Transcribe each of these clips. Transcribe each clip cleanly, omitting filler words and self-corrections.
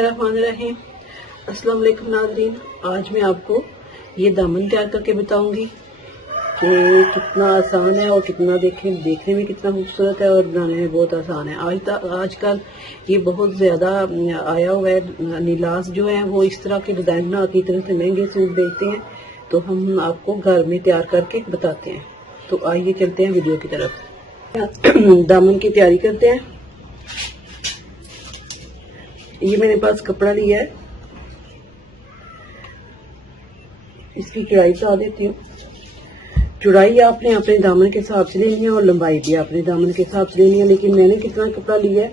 बिस्मिल्लाहिर्रहमानिर्रहीम। अस्सलाम वालेकुम नाज़रीन। आज मैं आपको ये दामन तैयार करके बताऊंगी कि कितना आसान है और कितना देखने में कितना खूबसूरत है और बनाने में बहुत आसान है। आजकल ये बहुत ज़्यादा आया हुआ है। नीलास जो है वो इस तरह के डिज़ाइन बना के इतने से महंगे सूट बेचते हैं, तो हम आपको घर में तैयार करके बताते हैं। तो आइए चलते हैं वीडियो की तरफ। दामन की तैयारी करते हैं। ये मेरे पास कपड़ा लिया है, इसकी चौड़ाई बता देती हूँ। चौड़ाई आपने अपने दामन के हिसाब से लेनी है और लंबाई भी अपने दामन के हिसाब से लेनी है, लेकिन मैंने कितना कपड़ा लिया है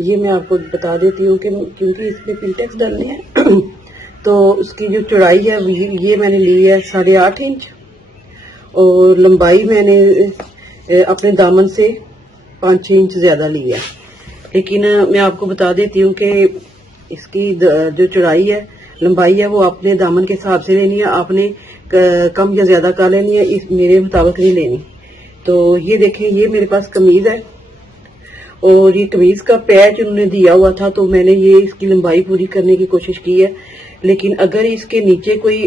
ये मैं आपको बता देती हूँ कि क्योंकि इसमें पिंटेक्स डालने हैं तो उसकी जो चौड़ाई है ये मैंने ली है 8.5 इंच और लंबाई मैंने अपने दामन से 5-6 इंच ज्यादा ली है। लेकिन मैं आपको बता देती हूँ कि इसकी जो चौड़ाई है लंबाई है वो अपने दामन के हिसाब से लेनी है, आपने कम या ज्यादा कर लेनी है, इस मेरे मुताबिक नहीं लेनी। तो ये देखें, ये मेरे पास कमीज है और ये कमीज का पैच उन्होंने दिया हुआ था, तो मैंने ये इसकी लंबाई पूरी करने की कोशिश की है। लेकिन अगर इसके नीचे कोई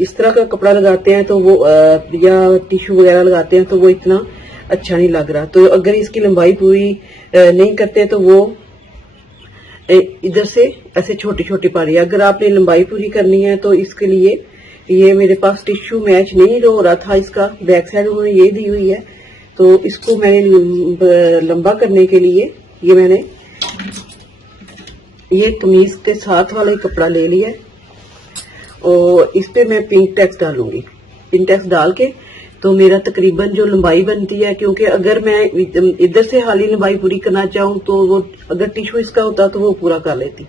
इस तरह का कपड़ा लगाते हैं तो वो या टिश्यू वगैरह लगाते हैं तो वो इतना अच्छा नहीं लग रहा। तो अगर इसकी लंबाई पूरी नहीं करते तो वो इधर से ऐसे छोटी छोटी पा रही है। अगर आपने लंबाई पूरी करनी है तो इसके लिए ये मेरे पास टिश्यू मैच नहीं हो रहा था, इसका बैक साइड उन्होंने ये दी हुई है, तो इसको मैंने लंबा करने के लिए ये मैंने ये कमीज के साथ वाला ही कपड़ा ले लिया है और इस पे मैं पिंक टैक्स डालूंगी। पिंक टैक्स डाल के तो मेरा तकरीबन जो लंबाई बनती है, क्योंकि अगर मैं इधर से हाली लंबाई पूरी करना चाहूँ तो वो अगर टिश्यू इसका होता तो वो पूरा कर लेती,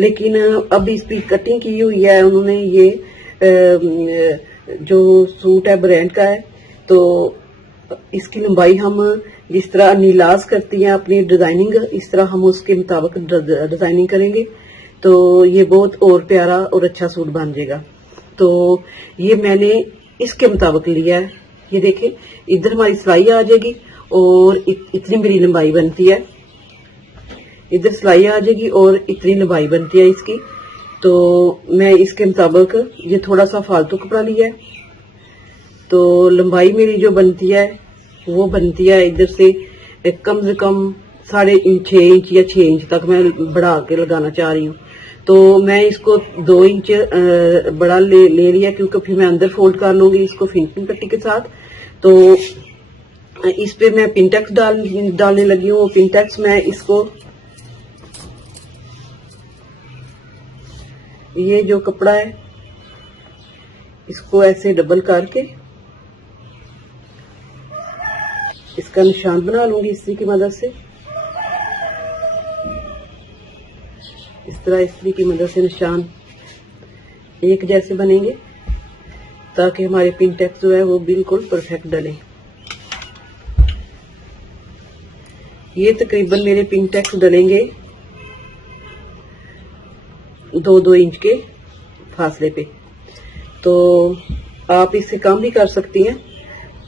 लेकिन अब इसकी कटिंग की हुई है उन्होंने। ये जो सूट है ब्रांड का है, तो इसकी लंबाई हम जिस तरह नीलाज करती हैं अपनी डिजाइनिंग, इस तरह हम उसके मुताबिक डिजाइनिंग करेंगे तो ये बहुत और प्यारा और अच्छा सूट बन जाएगा। तो ये मैंने इसके मुताबिक लिया है। ये देखें, इधर हमारी सिलाई आ जाएगी और इतनी मेरी लंबाई बनती है, इधर सिलाई आ जाएगी और इतनी लंबाई बनती है इसकी। तो मैं इसके मुताबिक ये थोड़ा सा फालतू कपड़ा लिया है, तो लंबाई मेरी जो बनती है वो बनती है इधर से कम से कम 6.5 इंच या 6 इंच तक मैं बढ़ा के लगाना चाह रही हूँ। तो मैं इसको 2 इंच बड़ा ले लिया, क्योंकि फिर मैं अंदर फोल्ड कर लूंगी इसको फिनिशिंग पट्टी के साथ। तो इस पे मैं पिंटेक्स डालने लगी हूँ। पिंटेक्स मैं इसको ये जो कपड़ा है इसको ऐसे डबल करके इसका निशान बना लूंगी इस्त्री की मदद से। इस तरह इस्त्री की मदद से निशान एक जैसे बनेंगे ताकि हमारे पिंटेक्स जो है वो बिल्कुल परफेक्ट डले। ये तकरीबन मेरे पिंटेक्स डलेंगे 2-2 इंच के फासले पे, तो आप इससे कम भी कर सकती हैं।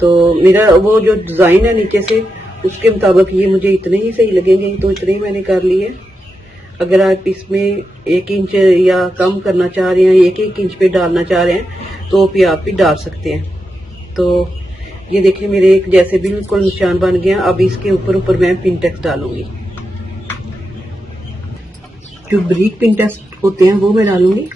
तो मेरा वो जो डिजाइन है नीचे से उसके मुताबिक ये मुझे इतने ही सही लगेंगे, तो इतने ही मैंने कर लिए। अगर आप इसमें 1 इंच या कम करना चाह रहे हैं, 1-1 इंच पे डालना चाह रहे हैं तो भी आप भी डाल सकते हैं। तो ये देखिए मेरे एक जैसे बिल्कुल निशान बन गया। अब इसके ऊपर मैं पिंटेक्स डालूंगी, जो ब्रीक पिंटेक्स होते हैं वो मैं डालूंगी।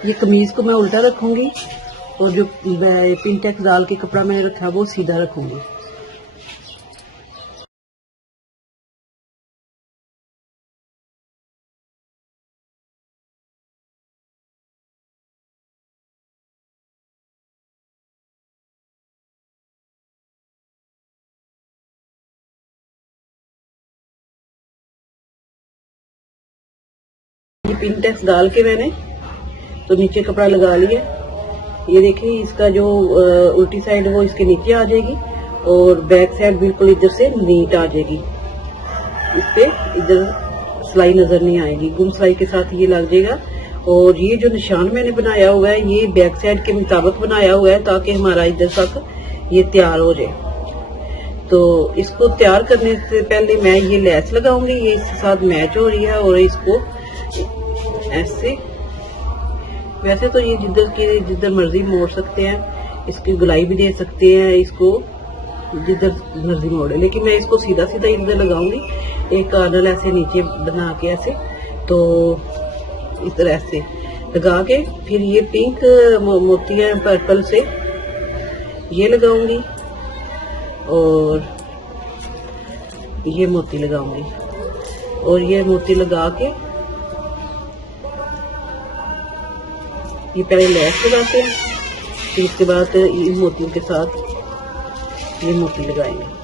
ये कमीज को मैं उल्टा रखूंगी और जो पिंटेक्स डाल के कपड़ा मैंने रखा है वो सीधा रखूंगी। ये पिन टैक्स डाल के मैंने तो नीचे कपड़ा लगा लिया। ये देखिए इसका जो उल्टी साइड वो इसके नीचे आ जाएगी और बैक साइड बिल्कुल इधर से नीट आ जाएगी। इस पे इधर सिलाई नजर नहीं आएगी, गुम सिलाई के साथ ये लग जाएगा। और ये जो निशान मैंने बनाया हुआ है ये बैक साइड के मुताबिक बनाया हुआ है ताकि हमारा इधर तक ये तैयार हो जाए। तो इसको तैयार करने से पहले मैं ये लेस लगाऊंगी, ये इसके साथ मैच हो रही है। और इसको ऐसे, वैसे तो ये जिधर मर्जी मोड़ सकते हैं, इसकी गुलाई भी दे सकते हैं, इसको जिधर मर्जी मोड़े, लेकिन मैं इसको सीधा सीधा इधर लगाऊंगी। एक कार्नर ऐसे नीचे बना के ऐसे, तो इस तरह से लगा के फिर ये पिंक मोतियां पर्पल से ये लगाऊंगी और ये मोती लगाऊंगी। और ये मोती लगा के ये पहले लैस लगाते हैं, फिर इसके बाद इन मोतियों के साथ ये मोती लगाएंगे।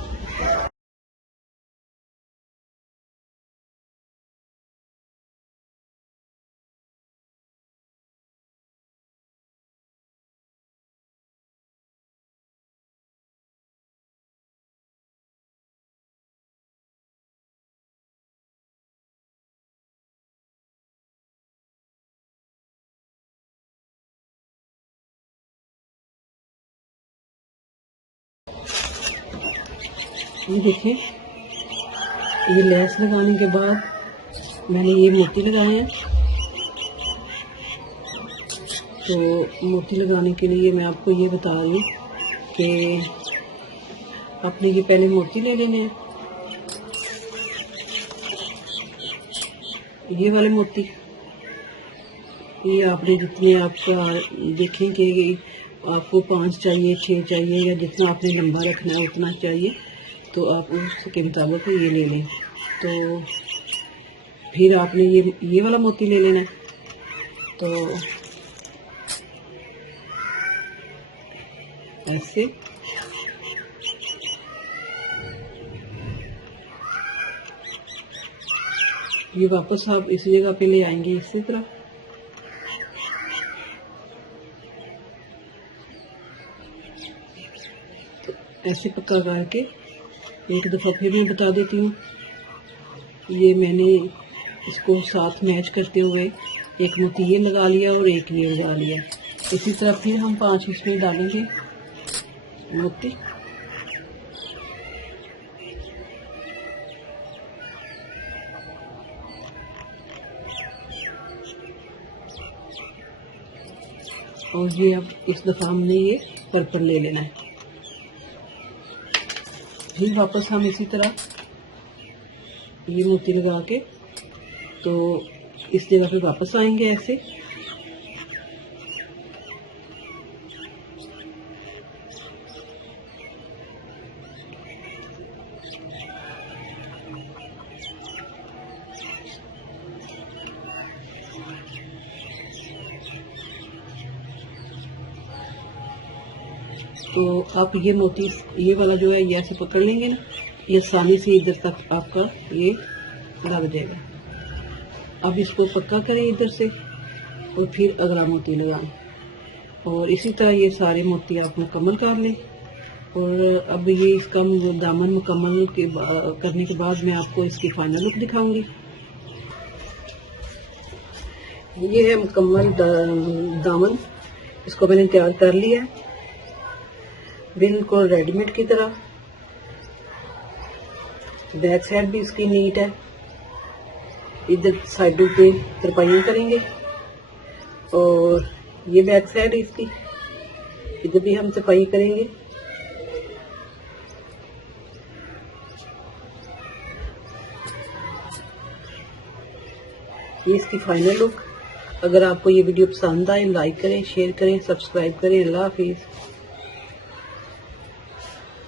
ये देखिए ये लेस लगाने के बाद मैंने ये मोती लगाए हैं। तो मोती लगाने के लिए मैं आपको ये बता रही हूँ कि आपने ये पहले मोती ले लेने हैं, ये वाले मोती। ये आपने जितने आपका देखें कि आपको 5 चाहिए, 6 चाहिए, या जितना आपने लंबा रखना है उतना चाहिए, तो आप उसके मुताबिक ये ले लें। तो फिर आपने ये वाला मोती ले लेना है। तो ऐसे ये वापस आप इसी जगह पे ले आएंगे इसी तरह। तो ऐसे पक्का करके एक दफ़ा फिर मैं बता देती हूँ। ये मैंने इसको साथ मैच करते हुए एक मोती ये लगा लिया और एक ये लगा लिया। इसी तरह फिर हम 5 इसमें डालेंगे मोती। और ये अब इस दफ़ा हमने ये पर्पल ले लेना है। फिर वापस हम इसी तरह ये मोती लगा के तो इस जगह पे वापस आएंगे ऐसे। तो आप ये मोती ये वाला जो है ये ऐसे पकड़ लेंगे ना, ये आसानी से इधर तक आपका ये लग जाएगा। अब इसको पक्का करें इधर से और फिर अगला मोती लगाएं। और इसी तरह ये सारे मोती आप मुकम्मल कर लें। और अब ये इसका दामन मुकम्मल करने के बाद मैं आपको इसकी फाइनल लुक दिखाऊंगी। ये है मुकम्मल दामन, इसको मैंने तैयार कर लिया है बिल्कुल रेडीमेड की तरह। बैक साइड भी इसकी नीट है, इधर साइडों पे तरपाइयाँ करेंगे। और ये बैक साइड है इसकी, इधर भी हम तरपाई करेंगे। ये इसकी फाइनल लुक। अगर आपको ये वीडियो पसंद आए लाइक करें, शेयर करें, सब्सक्राइब करें। अल्लाह हाफिज़।